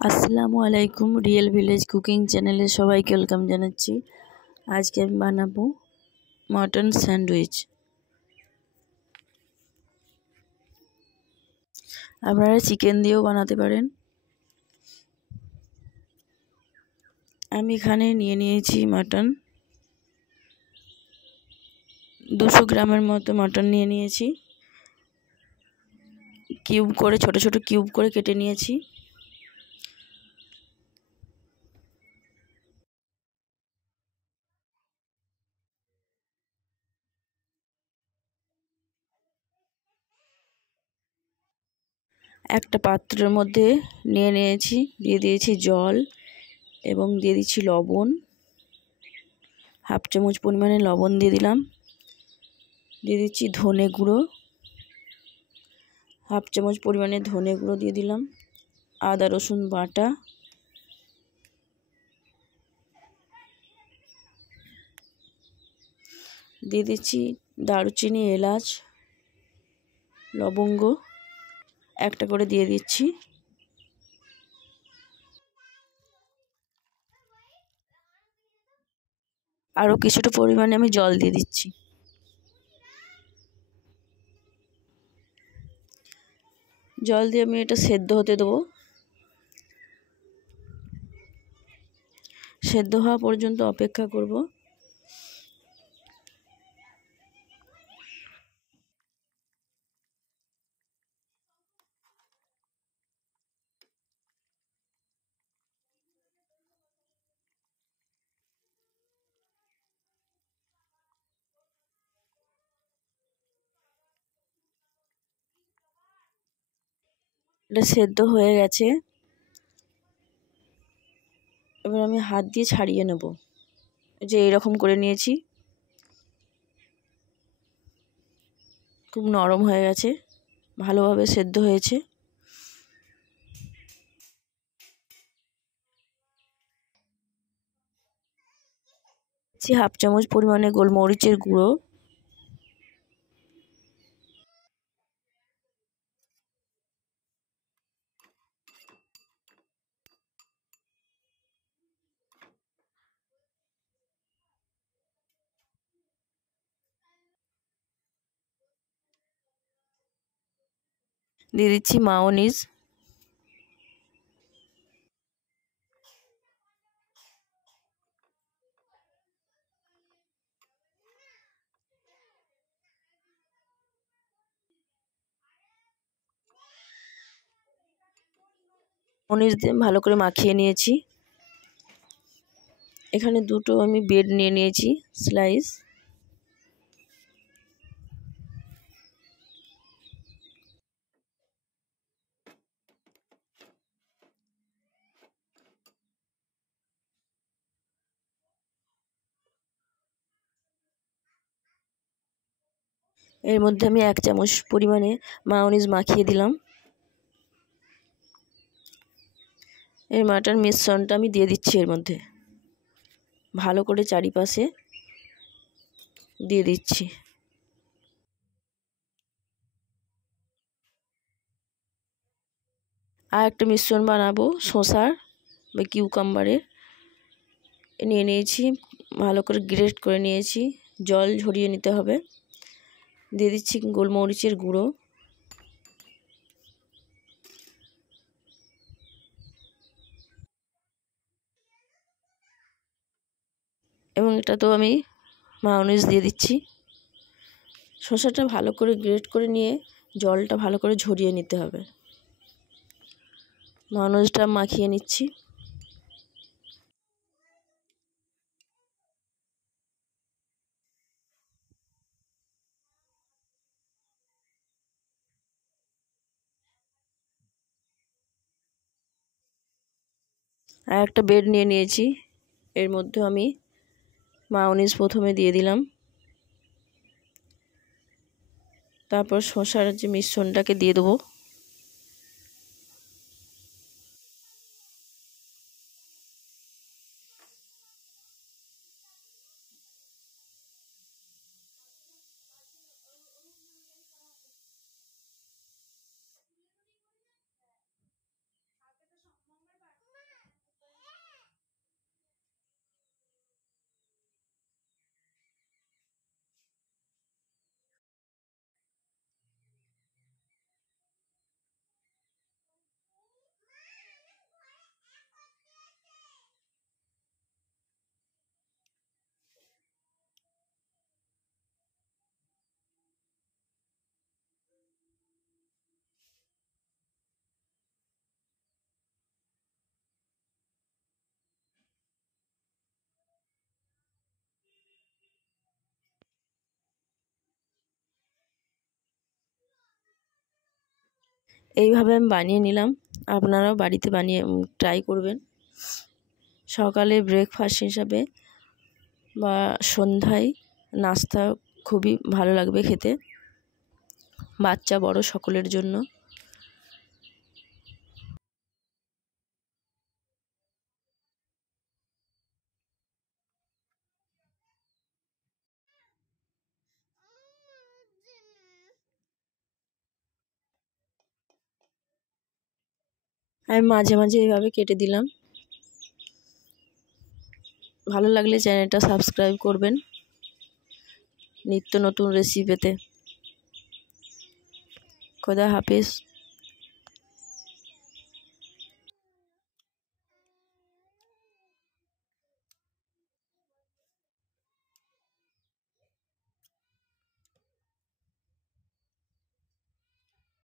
আসসালামু আলাইকুম। Real village cooking চ্যানেলে সবাইকে ওয়েলকাম জানাচ্ছি। আজকে আমি বানাবো মটন স্যান্ডউইচ। আপনারা চিকেন দিয়েও বানাতে পারেন। আমি এখানে নিয়ে নিয়েছি মটন, 200 গ্রামের মতো মটন নিয়ে নিয়েছি। কিউব করে ছোট ছোট কিউব করে কেটে নিয়েছি। একটা পাত্রের মধ্যে নিয়ে নিয়েছি, দিয়ে দিয়েছি জল এবং দিয়ে দিচ্ছি লবণ। হাফ চামচ পরিমাণে লবণ দিয়ে দিলাম। দিয়ে দিচ্ছি ধনে গুঁড়ো, হাফ চামচ পরিমাণে ধনে গুঁড়ো দিয়ে দিলাম। আদা রসুন বাটা, দিয়ে দিচ্ছি দারুচিনি, এলাচ, লবঙ্গ একটা করে দিয়ে দিচ্ছি। আরও কিছুটা পরিমাণে আমি জল দিয়ে দিচ্ছি। জল দিয়ে আমি এটা সেদ্ধ হতে দেবো। সেদ্ধ হওয়া পর্যন্ত অপেক্ষা করব। এটা সেদ্ধ হয়ে গেছে। এবার আমি হাত দিয়ে ছাড়িয়ে নেব। যে এরকম করে নিয়েছি, খুব নরম হয়ে গেছে, ভালোভাবে সেদ্ধ হয়েছে। হাফ চামচ পরিমাণে গোলমরিচের গুঁড়ো, দিয়ে দিচ্ছি মায়োনিজ, মায়োনিজ দিয়ে ভালো করে মাখিয়ে নিয়েছি। এখানে দুটো আমি ব্রেড নিয়ে নিয়েছি স্লাইস। এর মধ্যে আমি 1 চামচ পরিমাণে মায়োনিজ মাখিয়ে দিলাম। এই মটন মিশ্রণটা আমি দিয়ে দিচ্ছি এর মধ্যে, ভালো করে চারিপাশে দিয়ে দিচ্ছি। আর একটা মিশ্রণ বানাবো শসার বা কিউকাম্বারের। নিয়ে নিয়েছি, ভালো করে গ্রেট করে নিয়েছি, জল ঝরিয়ে নিতে হবে। দিয়ে দিচ্ছি গোলমরিচের গুঁড়ো, এবং এটাতেও আমি মায়োনিজ দিয়ে দিচ্ছি। শসাটা ভালো করে গ্রেট করে নিয়ে জলটা ভালো করে ঝরিয়ে নিতে হবে। মায়োনিজটা মাখিয়ে নিচ্ছি। আর একটা ব্রেড নিয়ে নিয়েছি, এর মধ্যে আমি মায়োনিজ প্রথমে দিয়ে দিলাম। তারপর শসার যে মিশ্রণটাকে দিয়ে দেবো। এইভাবে আমি বানিয়ে নিলাম, আপনারাও বাড়িতে বানিয়ে ট্রাই করবেন। সকালে ব্রেকফাস্ট হিসাবে বা সন্ধ্যায় নাস্তা খুবই ভালো লাগবে খেতে, বাচ্চা বড় সকলের জন্য। আমি মাঝে মাঝে এইভাবে কেটে দিলাম। ভালো লাগলে চ্যানেলটা সাবস্ক্রাইব করবেন নিত্য নতুন রেসিপি পেতে। খোদা হাফেজ।